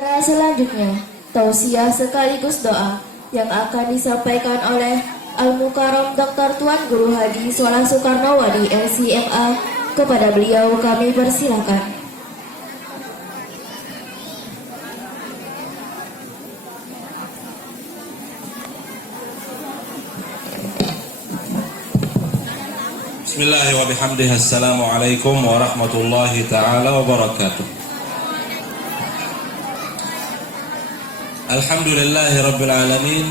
Selanjutnya, tausiah sekaligus doa yang akan disampaikan oleh Al-Mukarram Dr. Tuan Guru Haji Sholah Soekarnowadi LCMA. Kepada beliau kami persilakan. Bismillahirrahmanirrahim. Assalamualaikum warahmatullahi ta'ala wabarakatuh. Alhamdulillahirabbil alamin.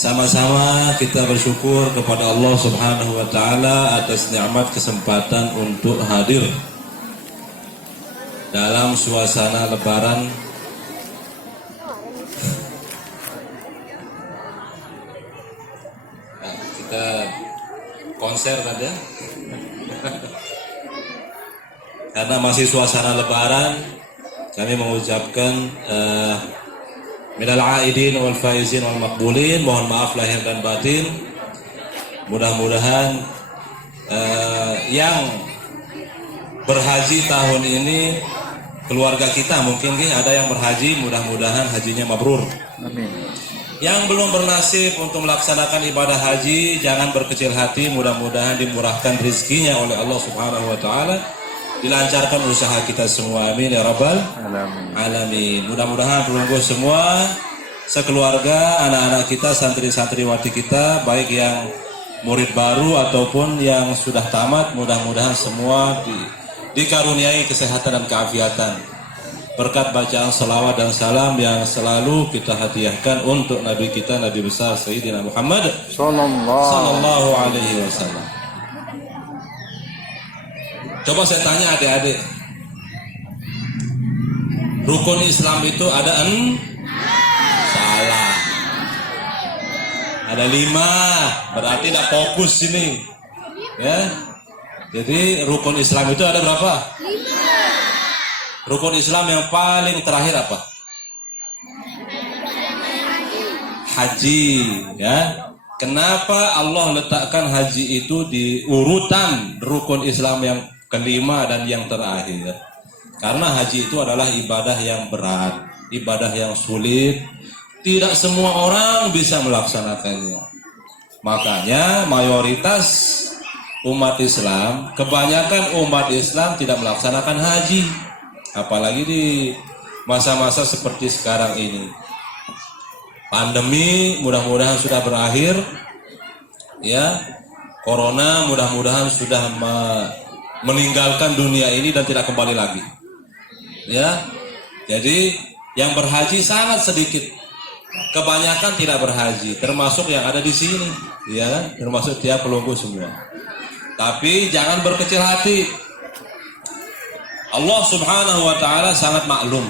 Sama-sama kita bersyukur kepada Allah Subhanahu wa taala atas nikmat kesempatan untuk hadir dalam suasana lebaran kita konser tadi ya. Karena masih suasana lebaran, kami mengucapkan minal aidin wal faizin wal maqbulin, mohon maaf lahir dan batin. Mudah-mudahan yang berhaji tahun ini keluarga kita, mungkin ada yang berhaji, mudah-mudahan hajinya mabrur. Amin. Yang belum bernasib untuk melaksanakan ibadah haji, jangan berkecil hati, mudah-mudahan dimurahkan rezekinya oleh Allah Subhanahu wa taala. Dilancarkan usaha kita semua, amin ya rabbal alamin. Mudah-mudahan penunggu semua sekeluarga, anak-anak kita, santri-santriwati kita, baik yang murid baru ataupun yang sudah tamat, mudah-mudahan semua dikaruniai kesehatan dan keafiatan berkat bacaan salawat dan salam yang selalu kita hadiahkan untuk Nabi kita, Nabi besar Sayyidina Muhammad sallallahu alaihi wasallam. Coba saya tanya adik-adik, rukun Islam itu ada salah. Ada 5, berarti tidak fokus ini. Ya. Jadi rukun Islam itu ada berapa? 5. Rukun Islam yang paling terakhir apa? Haji, ya. Kenapa Allah letakkan haji itu di urutan rukun Islam yang kelima dan yang terakhir? Karena haji itu adalah ibadah yang berat, ibadah yang sulit. Tidak semua orang bisa melaksanakannya. Makanya mayoritas umat Islam, kebanyakan umat Islam tidak melaksanakan haji. Apalagi di masa-masa seperti sekarang ini. Pandemi mudah-mudahan sudah berakhir. Ya. Corona mudah-mudahan sudah meninggalkan dunia ini dan tidak kembali lagi. Ya. Jadi yang berhaji sangat sedikit. Kebanyakan tidak berhaji, termasuk yang ada di sini, ya kan? Termasuk tiap pelunggu semua. Tapi jangan berkecil hati. Allah Subhanahu wa taala sangat maklum.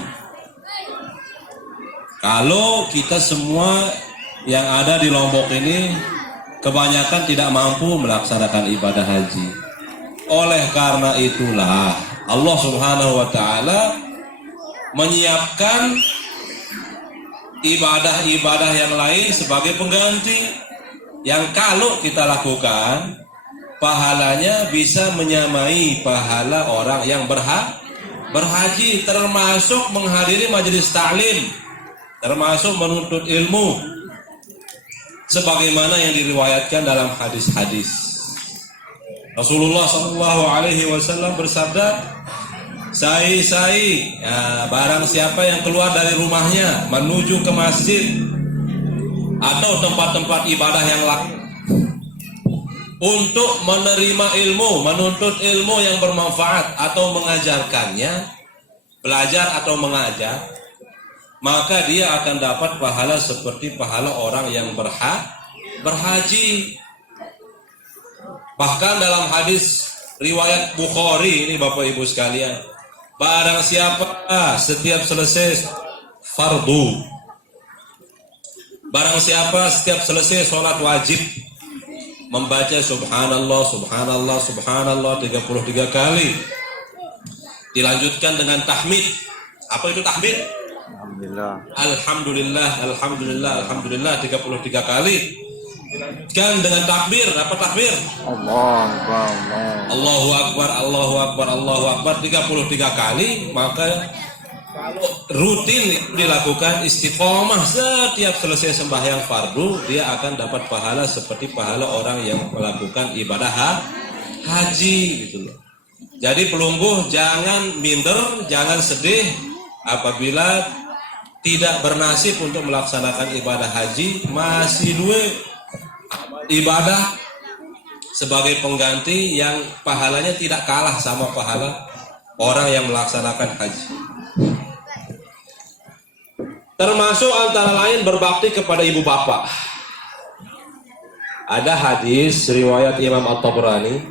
Kalau kita semua yang ada di Lombok ini kebanyakan tidak mampu melaksanakan ibadah haji. Oleh karena itulah Allah Subhanahu wa taala menyiapkan ibadah-ibadah yang lain sebagai pengganti yang kalau kita lakukan pahalanya bisa menyamai pahala orang yang berhaji, termasuk menghadiri majelis taklim, termasuk menuntut ilmu sebagaimana yang diriwayatkan dalam hadis-hadis. Rasulullah sallallahu alaihi wasallam bersabda, "Sai-sai, ya, barang siapa yang keluar dari rumahnya menuju ke masjid atau tempat-tempat ibadah yang lain untuk menerima ilmu, menuntut ilmu yang bermanfaat atau mengajarkannya, belajar atau mengajar, maka dia akan dapat pahala seperti pahala orang yang berhaji." Bahkan dalam hadis riwayat Bukhari ini Bapak Ibu sekalian, barang siapa setiap selesai fardu, barang siapa setiap selesai sholat wajib membaca subhanallah, subhanallah, subhanallah 33 kali, dilanjutkan dengan tahmid. Apa itu tahmid? Alhamdulillah, alhamdulillah, alhamdulillah, alhamdulillah 33 kali. Dilanjutkan dengan takbir. Apa takbir? Allahu Akbar, Allahu Akbar, Allahu Akbar 33 kali, maka Kalau rutin dilakukan istiqomah setiap selesai sembahyang fardu, dia akan dapat pahala seperti pahala orang yang melakukan ibadah haji gitu loh. Jadi pelungguh jangan minder, jangan sedih apabila tidak bernasib untuk melaksanakan ibadah haji, masih dua ibadah sebagai pengganti yang pahalanya tidak kalah sama pahala orang yang melaksanakan haji. Termasuk antara lain berbakti kepada ibu bapak. Ada hadis riwayat Imam At-Tabrani,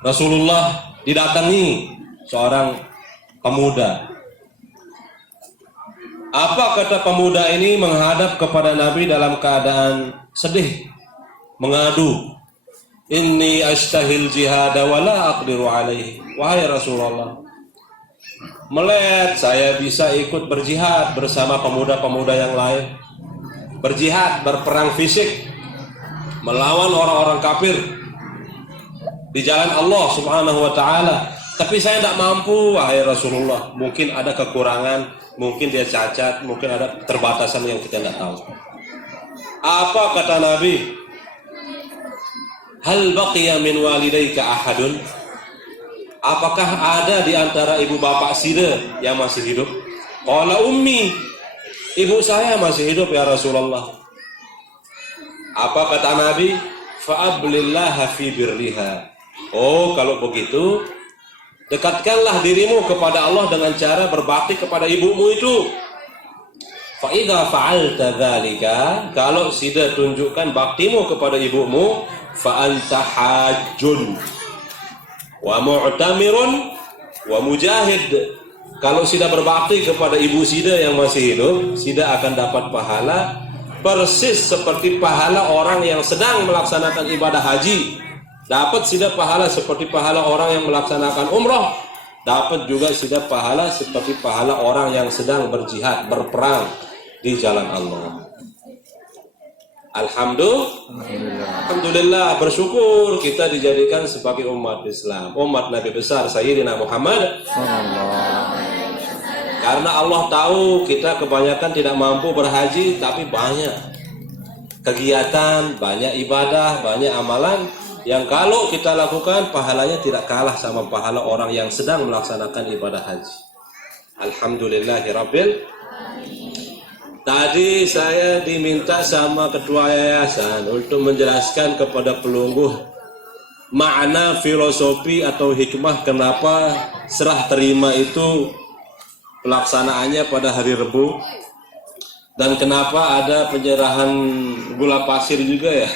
Rasulullah didatangi seorang pemuda. Apa kata pemuda ini menghadap kepada Nabi dalam keadaan sedih, mengadu, inni ashtahil jihada wa la aqdiru alaihi. Wahai Rasulullah, melihat saya bisa ikut berjihad bersama pemuda-pemuda yang lain, berjihad, berperang fisik melawan orang-orang kafir di jalan Allah Subhanahu wa taala, tapi saya tidak mampu wahai Rasulullah. Mungkin ada kekurangan, mungkin dia cacat, mungkin ada keterbatasan yang kita tidak tahu. Apa kata Nabi? Hal baqiya min walidayka ahadun? Apakah ada di antara ibu bapak sida yang masih hidup? Qala ummi, ibu saya masih hidup ya Rasulullah. Apa kata Nabi? Fa'ablillaha fi birriha. Oh, kalau begitu dekatkanlah dirimu kepada Allah dengan cara berbakti kepada ibumu itu. Fa idza fa'alta dzalika, kalau sida tunjukkan baktimu kepada ibumu, fa anta hajjun wa mu'tamirun wa mujahid. Kalau sida berbakti kepada ibu sida yang masih hidup, sida akan dapat pahala persis seperti pahala orang yang sedang melaksanakan ibadah haji. Dapat sida pahala seperti pahala orang yang melaksanakan umrah. Dapat juga sida pahala seperti pahala orang yang sedang berjihad, berperang di jalan Allah. Alhamdulillah, bersyukur kita dijadikan sebagai umat Islam, umat Nabi besar Sayyidina Muhammad. Karena Allah tahu kita kebanyakan tidak mampu berhaji, tapi banyak kegiatan, banyak ibadah, banyak amalan yang kalau kita lakukan pahalanya tidak kalah sama pahala orang yang sedang melaksanakan ibadah haji. Alhamdulillahirabbil. Tadi saya diminta sama ketua yayasan untuk menjelaskan kepada pelungguh makna filosofi atau hikmah kenapa serah terima itu pelaksanaannya pada hari Rebu, dan kenapa ada penyerahan gula pasir juga ya.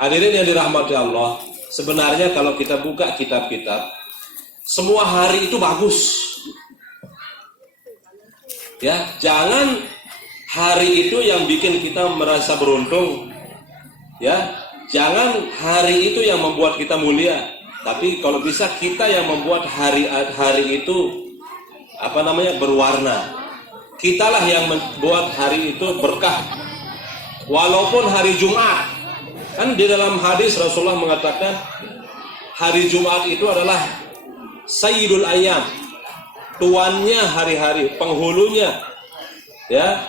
Hadirin yang dirahmati Allah, sebenarnya kalau kita buka kitab-kitab, semua hari itu bagus. Ya, jangan hari itu yang bikin kita merasa beruntung. Ya, jangan hari itu yang membuat kita mulia. Tapi kalau bisa kita yang membuat hari itu berwarna. Kitalah yang membuat hari itu berkah. Walaupun hari Jumat, kan di dalam hadis Rasulullah mengatakan hari Jumat itu adalah Sayyidul Ayyam, tuannya hari-hari, penghulunya. Ya,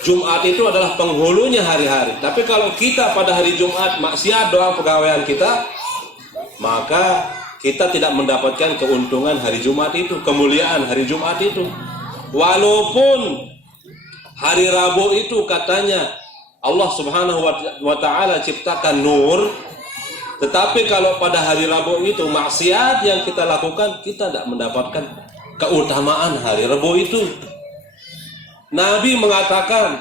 Jumat itu adalah penghulunya hari-hari. Tapi kalau kita pada hari Jumat maksiat doa pegawaian kita, maka kita tidak mendapatkan keuntungan hari Jumat itu, kemuliaan hari Jumat itu. Walaupun hari Rabu itu katanya Allah Subhanahu wa taala ciptakan nur, tetapi kalau pada hari Rabu itu maksiat yang kita lakukan, kita tidak mendapatkan keutamaan hari Rabu itu. Nabi mengatakan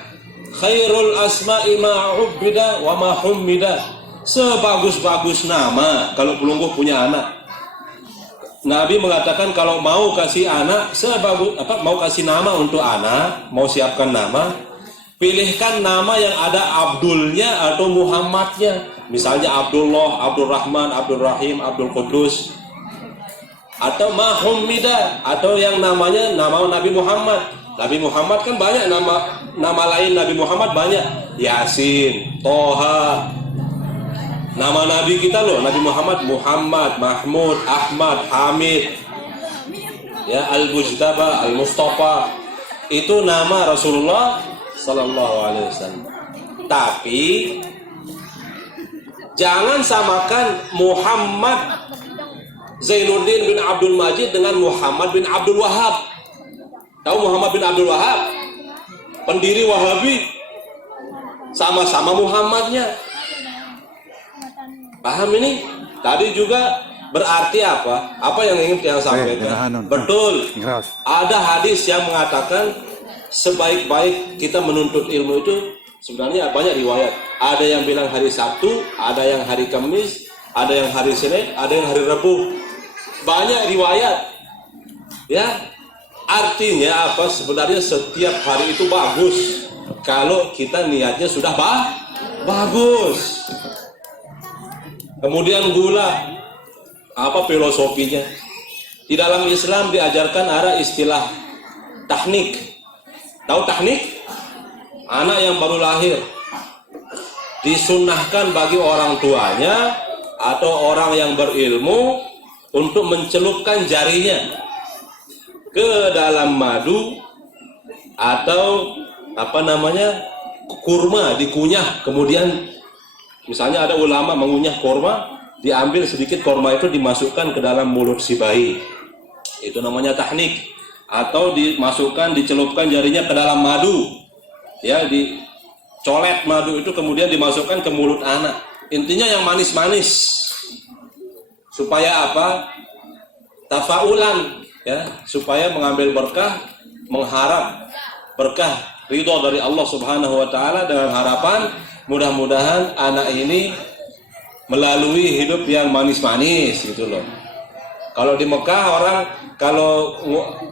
khairul asma'i ma ubbida wa ma hummida. Sebagus-bagus nama kalau pelungguh punya anak, Nabi mengatakan kalau mau kasih anak mau kasih nama untuk anak, mau siapkan nama, pilihkan nama yang ada Abdulnya atau Muhammadnya. Misalnya Abdullah, Abdul Rahman, Abdul Rahim, Abdul Qudus. Atau Mahummida, atau yang namanya nama Nabi Muhammad. Nabi Muhammad kan banyak nama lain Nabi Muhammad banyak. Yasin, Toha. Nama Nabi kita loh, Nabi Muhammad, Muhammad, Mahmud, Ahmad, Hamid. ya, Al-Mujtaba, Al-Mustafa, itu nama Rasulullah Sallallahu Alaihi Wasallam. Tapi jangan samakan Muhammad Zainuddin bin Abdul Majid dengan Muhammad bin Abdul Wahab. Tahu Muhammad bin Abdul Wahab? Pendiri Wahabi. Sama-sama Muhammadnya. Paham ini? Tadi juga berarti apa? Apa yang ingin kita sampaikan? Betul. Ada hadis yang mengatakan sebaik-baik kita menuntut ilmu itu sebenarnya banyak riwayat. Ada yang bilang hari Sabtu, ada yang hari Kamis, ada yang hari Senin, ada yang hari Rabu. Banyak riwayat. Ya. Artinya apa? Sebenarnya setiap hari itu bagus kalau kita niatnya sudah bagus. Kemudian gula, apa filosofinya? Di dalam Islam diajarkan ada istilah tahnik. Tahu tahnik? Anak yang baru lahir disunnahkan bagi orang tuanya atau orang yang berilmu untuk mencelupkan jarinya ke dalam madu atau kurma, dikunyah. Kemudian misalnya ada ulama mengunyah kurma, diambil sedikit kurma itu dimasukkan ke dalam mulut si bayi, itu namanya tahnik. Atau dimasukkan, dicelupkan jarinya ke dalam madu, ya, dicolet madu itu kemudian dimasukkan ke mulut anak. Intinya yang manis-manis supaya apa? Tafaulan, ya, supaya mengambil berkah, mengharap berkah ridho dari Allah Subhanahu wa taala, dengan harapan mudah-mudahan anak ini melalui hidup yang manis-manis gitu loh. Kalau di Mekah orang kalau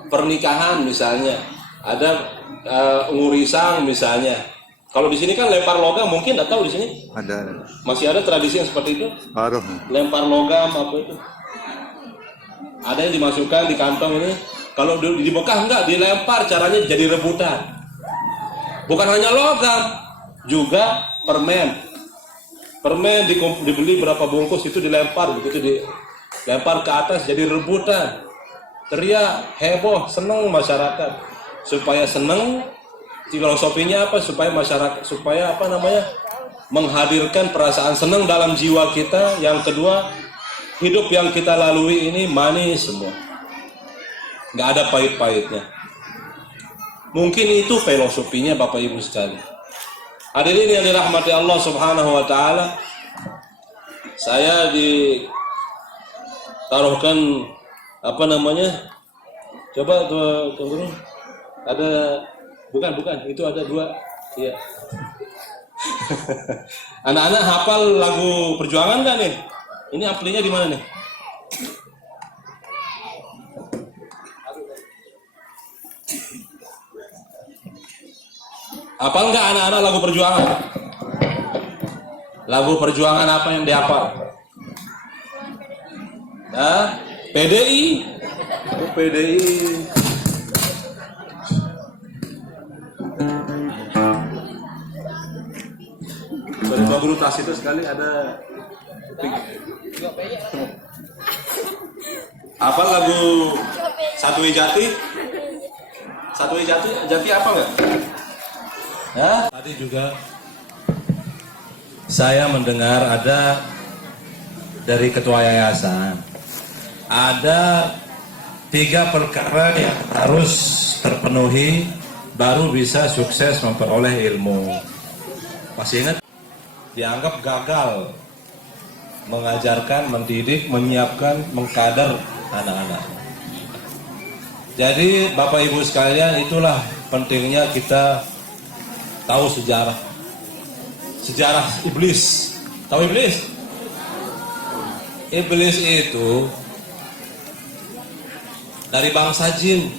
pernikahan misalnya ada ngurisan misalnya. Kalau di sini kan lempar logam, mungkin enggak tahu di sini. Ada. Masih ada tradisi yang seperti itu? Baru. Lempar logam apa itu? Ada yang dimasukkan di kantong ini. Kalau di Mekah enggak, dilempar, caranya jadi rebutan. Bukan hanya logam, juga permen. Permen dibeli berapa bungkus itu dilempar, begitu dilempar ke atas jadi rebutan. Teriak, heboh, senang masyarakat. Supaya senang, filosofinya apa? Supaya masyarakat, menghadirkan perasaan senang dalam jiwa kita. Yang kedua, hidup yang kita lalui ini manis semua, nggak ada pahit-pahitnya. Mungkin itu filosofinya Bapak Ibu sekalian. Hadirin yang dirahmati Allah Subhanahu wa taala, saya ditaruhkan coba tunggu. Ada bukan itu ada dua, iya. Anak-anak hafal lagu perjuangan nggak nih? Ini amplinya di mana nih? Hafal nggak anak-anak lagu perjuangan? Lagu perjuangan apa yang dihafal? Nah, PDI. Oh, PDI. Dua guru tas itu sekali ada. Apa lagu Satu Jati? Satu Jati apa enggak? Ya, tadi juga saya mendengar ada dari ketua yayasan ada 3 perkara yang harus terpenuhi baru bisa sukses memperoleh ilmu. Masih ingat? Dianggap gagal mengajarkan, mendidik, menyiapkan, mengkader anak-anak. Jadi Bapak Ibu sekalian, itulah pentingnya kita tahu sejarah iblis. Tahu iblis? Iblis itu dari bangsa jin.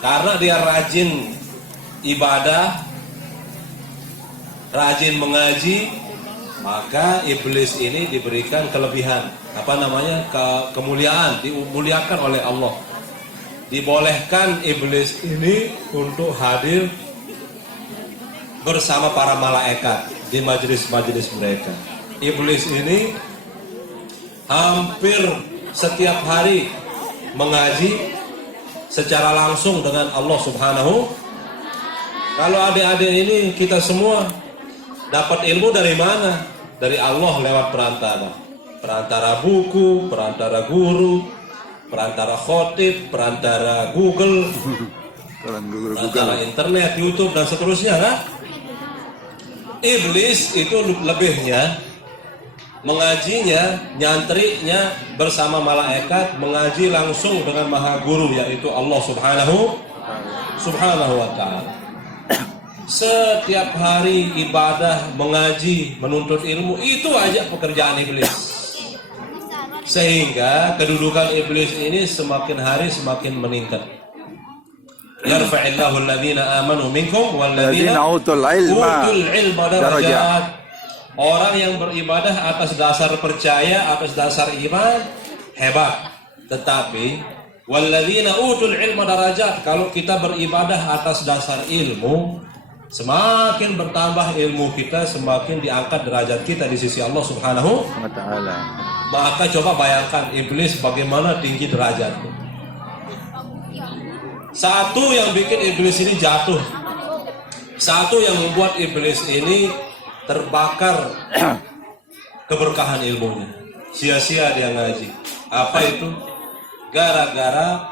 Karena dia rajin ibadah, rajin mengaji, maka iblis ini diberikan kelebihan, kemuliaan, dimuliakan oleh Allah. Dibolehkan iblis ini untuk hadir bersama para malaikat di majelis-majelis mereka. Iblis ini hampir setiap hari mengaji secara langsung dengan Allah Subhanahu. Kalau adik-adik ini kita semua dapat ilmu dari mana? Dari Allah lewat perantara buku, perantara guru, perantara khotib, perantara Google, perantara internet, YouTube dan seterusnya kan? Iblis itu lebihnya mengajinya, nyantrinya bersama malaikat, mengaji langsung dengan maha guru yaitu Allah Subhanahu wa ta'ala. Setiap hari ibadah, mengaji, menuntut ilmu, itu aja pekerjaan iblis. Sehingga kedudukan iblis ini semakin hari semakin meningkat. Yarfa'illahu alladhina amanu minkum walladhina utul ilma darajat. Orang yang beribadah atas dasar percaya, atas dasar iman, hebat. Tetapi walladzina utul ilma darajat, kalau kita beribadah atas dasar ilmu, semakin bertambah ilmu kita, semakin diangkat derajat kita di sisi Allah Subhanahu wa ta'ala. Maka coba bayangkan iblis bagaimana tinggi derajatnya. Satu yang bikin iblis ini jatuh, satu yang membuat iblis ini terbakar keberkahan ilmunya, sia-sia dia ngaji. Apa itu? Gara-gara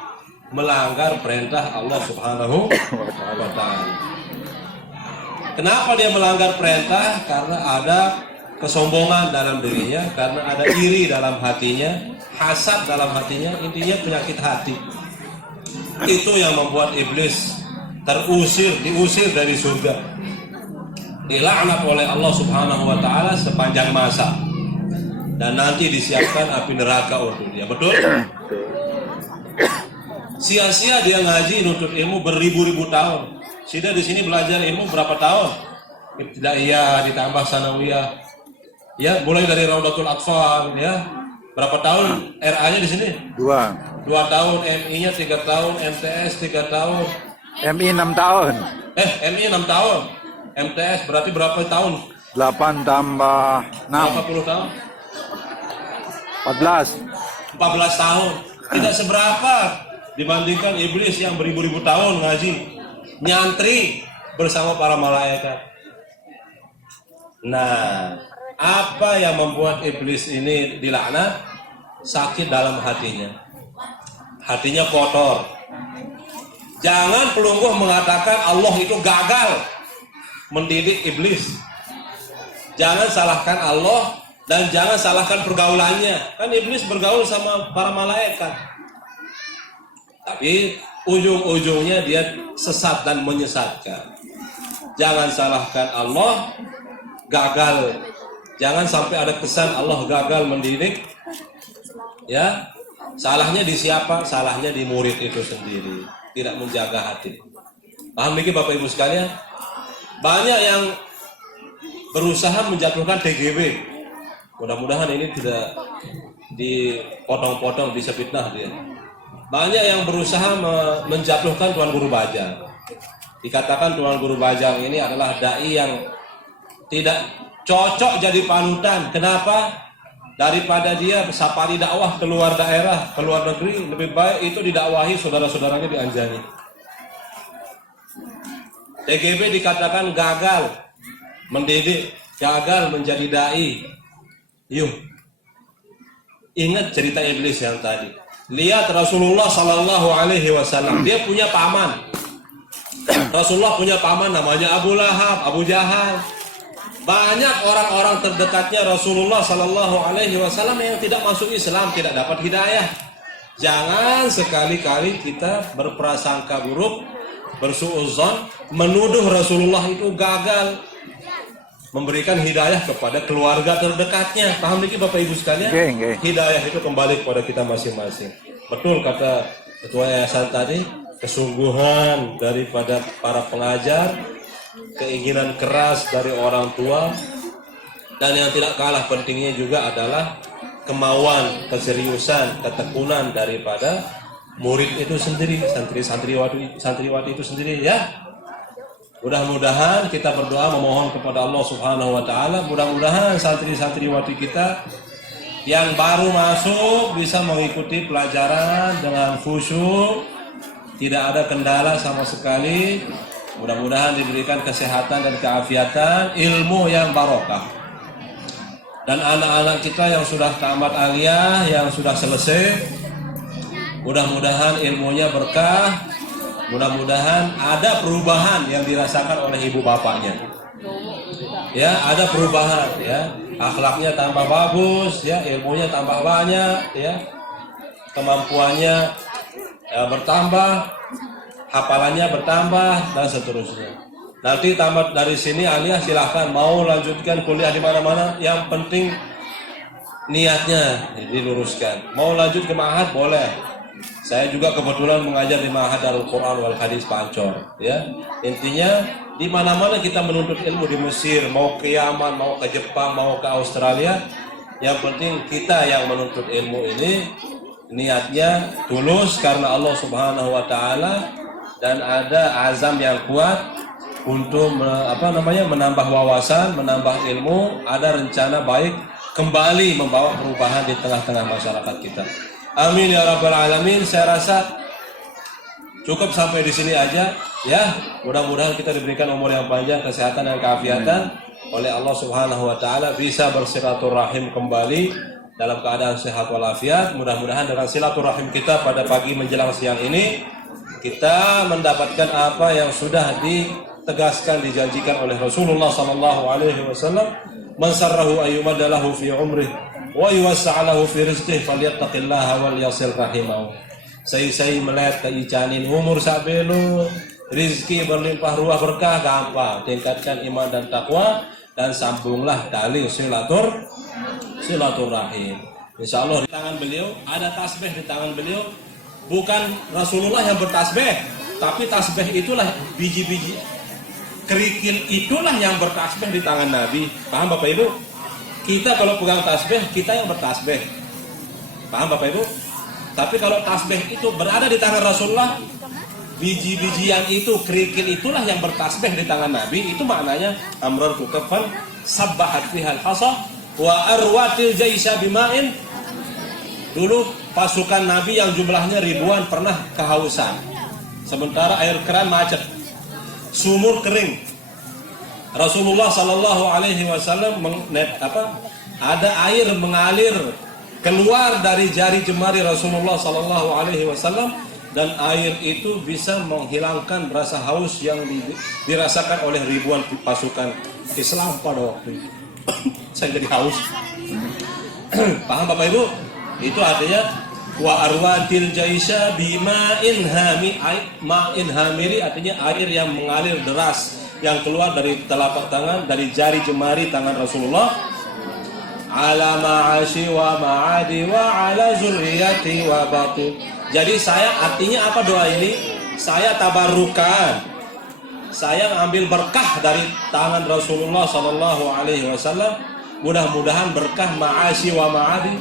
melanggar perintah Allah Subhanahu wa ta'ala. Kenapa dia melanggar perintah? Karena ada kesombongan dalam dirinya, karena ada iri dalam hatinya, hasad dalam hatinya, intinya penyakit hati. Itu yang membuat iblis diusir dari surga, dilaknat oleh Allah Subhanahu wa ta'ala sepanjang masa, dan nanti disiapkan api neraka untuk dia. Betul? Sia-sia dia ngaji nuntut ilmu beribu-ribu tahun. Sudah di sini belajar ilmu berapa tahun? Ibtidaiyah ditambah sanawiyah. Ya, mulai dari Raudatul Atfal ya. Berapa tahun RA-nya di sini? 2 tahun, MI-nya 3 tahun, MTS 3 tahun. MI 6 tahun. MI 6 tahun. MTS berarti berapa tahun? 8 tambah 6. 40 tahun? 14 tahun. Tidak seberapa dibandingkan iblis yang beribu-ribu tahun ngaji, nyantri bersama para malaikat. Nah, apa yang membuat iblis ini dilaknat? Sakit dalam hatinya. Hatinya kotor. Jangan pelungguh mengatakan Allah itu gagal mendidik iblis. Jangan salahkan Allah dan jangan salahkan pergaulannya. Kan iblis bergaul sama para malaikat, tapi ujung-ujungnya dia sesat dan menyesatkan. Jangan salahkan Allah gagal. Jangan sampai ada kesan Allah gagal mendidik. Ya, salahnya di siapa? Salahnya di murid itu sendiri, tidak menjaga hati. Paham ini Bapak Ibu sekalian? Banyak yang berusaha menjatuhkan TGB. Mudah-mudahan ini tidak dipotong-potong, bisa fitnah dia. Banyak yang berusaha menjatuhkan Tuan Guru Bajang. Dikatakan Tuan Guru Bajang ini adalah dai yang tidak cocok jadi panutan. Kenapa? Daripada dia safari dakwah keluar daerah, keluar negeri, lebih baik itu didakwahi saudara-saudaranya di Anjani. TGB dikatakan gagal mendidik, gagal menjadi dai. Yuk, ingat cerita iblis yang tadi. Lihat Rasulullah Sallallahu Alaihi Wasallam, dia punya paman. Rasulullah punya paman namanya Abu Lahab, Abu Jahal. Banyak orang-orang terdekatnya Rasulullah Sallallahu Alaihi Wasallam yang tidak masuk Islam, tidak dapat hidayah. Jangan sekali-kali kita berprasangka buruk, bersuudzon, menuduh Rasulullah itu gagal memberikan hidayah kepada keluarga terdekatnya. Paham dikit Bapak Ibu sekalian? Hidayah itu kembali kepada kita masing-masing. Betul kata Ketua Yayasan tadi, kesungguhan daripada para pengajar, keinginan keras dari orang tua, dan yang tidak kalah pentingnya juga adalah kemauan, keseriusan, ketekunan daripada murid itu sendiri, santriwati itu sendiri ya. Mudah-mudahan kita berdoa memohon kepada Allah Subhanahu wa ta'ala, mudah-mudahan santri-santriwati kita Yang baru masuk bisa mengikuti pelajaran dengan khusyuk, tidak ada kendala sama sekali. Mudah-mudahan diberikan kesehatan dan keafiatan, ilmu yang barokah. Dan anak-anak kita yang sudah tamat aliyah, yang sudah selesai, mudah-mudahan ilmunya berkah, mudah-mudahan ada perubahan yang dirasakan oleh ibu bapaknya. Ya, ada perubahan ya, akhlaknya tambah bagus, ya, ilmunya tambah banyak, ya, kemampuannya bertambah, hafalannya bertambah dan seterusnya. Nanti tamat dari sini aliyah silahkan mau lanjutkan kuliah di mana-mana, yang penting niatnya diluruskan. Mau lanjut ke ma'had boleh. Saya juga kebetulan mengajar di Ma'had Darul Quran wal Hadis Pancor, ya. Intinya di mana-mana kita menuntut ilmu, di Mesir, mau ke Yaman, mau ke Jepang, mau ke Australia, yang penting kita yang menuntut ilmu ini niatnya tulus karena Allah Subhanahu wa taala dan ada azam yang kuat untuk menambah wawasan, menambah ilmu, ada rencana baik kembali membawa perubahan di tengah-tengah masyarakat kita. Amin ya rabbal alamin. Saya rasa cukup sampai di sini aja ya. Mudah-mudahan kita diberikan umur yang panjang, kesehatan dan keafiatan oleh Allah Subhanahu wa taala, bisa bersilaturahim kembali dalam keadaan sehat walafiat. Mudah-mudahan dengan silaturahim kita pada pagi menjelang siang ini kita mendapatkan apa yang sudah ditegaskan, dijanjikan oleh Rasulullah sallallahu alaihi wasallam, man sarrahu ayyumadalahu fi umrih wa yuwassa'alahu fi rizqih falyattaqillaha wal yasil rahimahu. Saya melihat keicanin umur sabelu, rizki berlimpah ruah berkah gampang. Tingkatkan iman dan takwa dan sambunglah tali silaturahim. Insyaallah di tangan beliau ada tasbih, di tangan beliau bukan Rasulullah yang bertasbih, tapi tasbih itulah biji-biji kerikil itulah yang bertasbih di tangan Nabi. Paham Bapak Ibu? Kita kalau pegang tasbih, kita yang bertasbih. Paham Bapak Ibu? Tapi kalau tasbih itu berada di tangan Rasulullah, biji-bijian itu, kerikil itulah yang bertasbih di tangan Nabi. Itu maknanya amran tukafan sabbahat fihal hasa wa arwatil jaisha bima'in. Dulu pasukan Nabi yang jumlahnya ribuan pernah kehausan. Sementara air keran macet, sumur kering. Rasulullah sallallahu alaihi wasallam ada air mengalir keluar dari jari jemari Rasulullah sallallahu alaihi wasallam, dan air itu bisa menghilangkan rasa haus yang dirasakan oleh ribuan pasukan Islam pada waktu itu. Saya jadi haus. Paham Bapak Ibu? Itu artinya wa arwatil jaisha bima'in ma'in hamiri, artinya air yang mengalir deras yang keluar dari telapak tangan, dari jari jemari tangan Rasulullah. Ala ma'ashi wa ma'adi wa ala zurriyati wa batin. Jadi saya, artinya apa doa ini? Saya tabarukan, saya ambil berkah dari tangan Rasulullah sallallahu alaihi wasallam. Mudah-mudahan berkah ma'ashi wa ma'adi,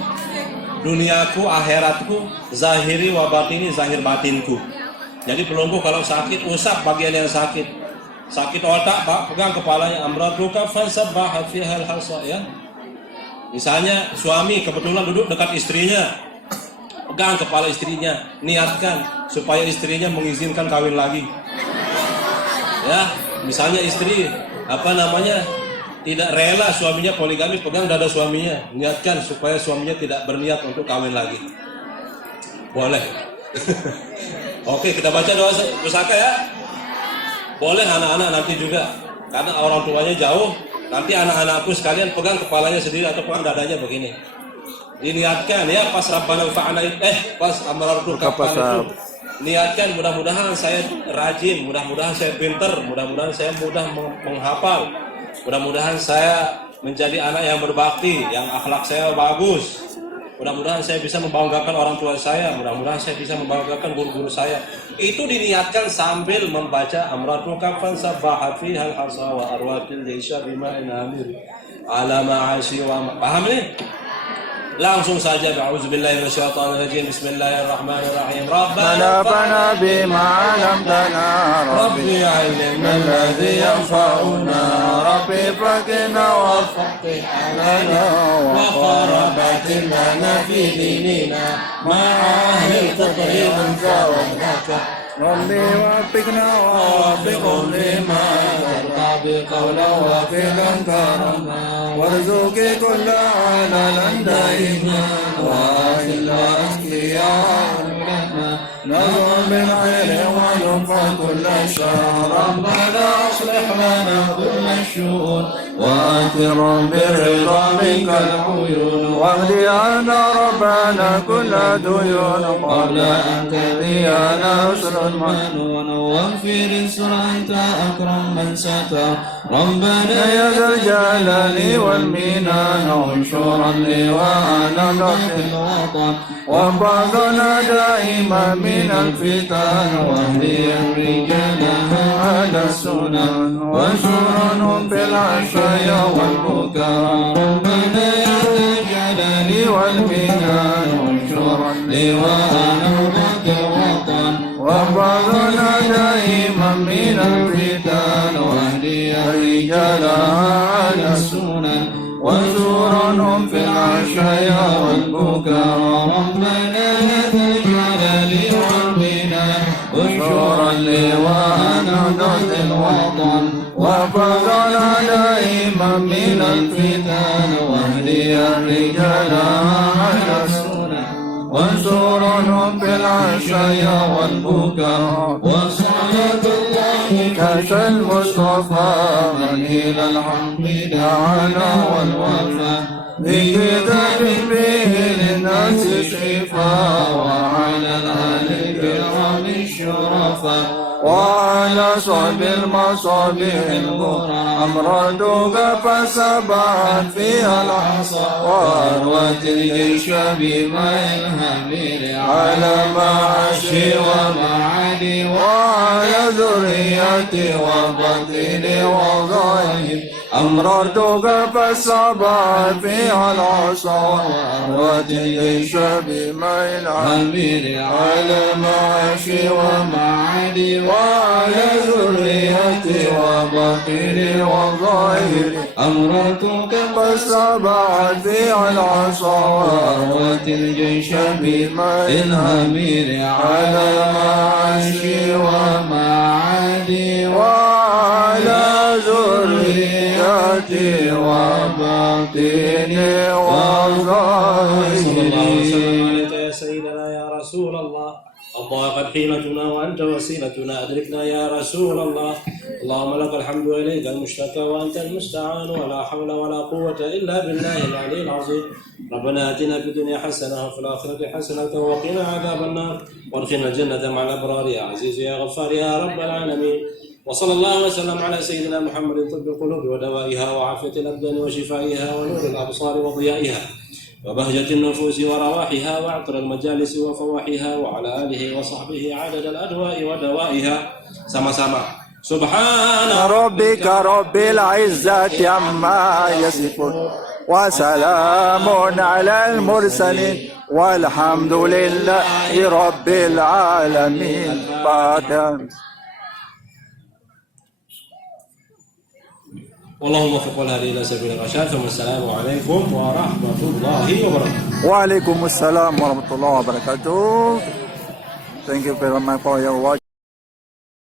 duniaku, akhiratku, zahiri wa batini, zahir batinku. Jadi pelunggu kalau sakit, usap bagian yang sakit. Sakit otak, Pak, pegang kepalanya, amratuka fansabbahat fihal hasa, ya. Misalnya suami kebetulan duduk dekat istrinya, pegang kepala istrinya, niatkan supaya istrinya mengizinkan kawin lagi. Ya, misalnya istri tidak rela suaminya poligami, pegang dada suaminya, niatkan supaya suaminya tidak berniat untuk kawin lagi. Boleh. Oke, kita baca doa pusaka ya. Boleh anak-anak nanti juga, karena orang tuanya jauh. Nanti anak-anakku sekalian pegang kepalanya sendiri atau pegang dadanya begini. Diniatkan ya, pas Rabbana fa'ana pas amrarul kafaru. Niatkan, mudah-mudahan saya rajin, mudah-mudahan saya pinter, mudah-mudahan saya mudah menghafal, mudah-mudahan saya menjadi anak yang berbakti, yang akhlak saya bagus. Mudah-mudahan saya bisa membanggakan orang tua saya, mudah-mudahan saya bisa membanggakan guru-guru saya. Itu diniatkan sambil membaca amratul kafan sabbahat fihal hasa wa arwatil jaisha bima'in amir ala ma'ashi wa paham nih? Langsung saja, a'udzubillahi minasyaitonirrajim. Bismillahirrahmanirrahim. ربنا بما علمتنا ربي علمنا الذي ينفعنا ربي فقنا وفقه لنا وقربت لنا في ديننا مع أهل التطهير والزكاة ربي وفقنا ووفقهم لما ترضى بقولا وفعلا كرما وارزق كل حلالا دائما واهل أسقياء نظر بالخير ونفع كل شر ربنا أصلح لنا كل الشؤون وأكرم بالرضا منك العيون واهدينا ربنا كل ديون قبل أن تهدينا أسر المنون واغفر السر أنت أكرم من ستر ربنا يا ذا الجلال والمنان وانشرا لواءنا الوطن وانبعثنا دائما من الفتن واهدي الرجال على السنن وانشرهم بالعشايا والبكاء ربنا يا ذا الجلال والمنان وانشرا لواءنا وضد الوطن وانبعثنا دائما من الفتن واهدي الرجال على السنن وانشرهم في العشايا والبكاء ربنا يا ذا الجلال والمنان وانشرا لواءنا ضد الوطن وفضلنا دائما من الفتن واهدي الرجال على السنن وانصرهم بالعشايا والبكاء وصلاة الله كاس المصطفى من إلى الحمد تعالى والوفاء بكتاب فيه للناس شفاء وعلى الآل الكرام الشرفاء وعلى صحب المصابيح الغرى أمردك فسبعت فيها العصا وأروت الجيش بماء الهمير على معاشي ومعادي وعلى ذريتي وبطني وظاهر أمررتك فسبعت فيها العصا وأروت الجيش بماء الهمير على معاشي ومعادي وعلى ذريتي وبطني وظاهر أمرتك فسبعت فيها العصا وأروت الجيش بماء الهمير على معاشي ومعادي وعلى ذريتي وبطني وظاهري. يا سيدنا يا رسول الله الله قد حيلتنا وأنت وسيلتنا أدركنا يا رسول الله اللهم لك الحمد وإليك المشتكى وأنت المستعان ولا حول ولا قوة إلا بالله العلي العظيم ربنا آتنا في الدنيا حسنة وفي الآخرة حسنة وقنا عذاب النار وادخلنا الجنة مع الأبرار يا عزيز يا غفار يا رب العالمين وصلى الله وسلم على سيدنا محمد طب القلوب ودوائها وعافية الأبدان وشفائها ونور الأبصار وضيائها وبهجة النفوس ورواحها وعطر المجالس وفواحها وعلى آله وصحبه عدد الأدواء ودوائها sama-sama سبحان ربك رب العزة عما يصفون وسلام على المرسلين والحمد لله رب العالمين. اللهم وفق والهدي الى سبيل الرشاد والسلام عليكم ورحمه الله وبركاته. Waalaikumsalam warahmatullahi wabarakatuh. Thank you very much for your watch.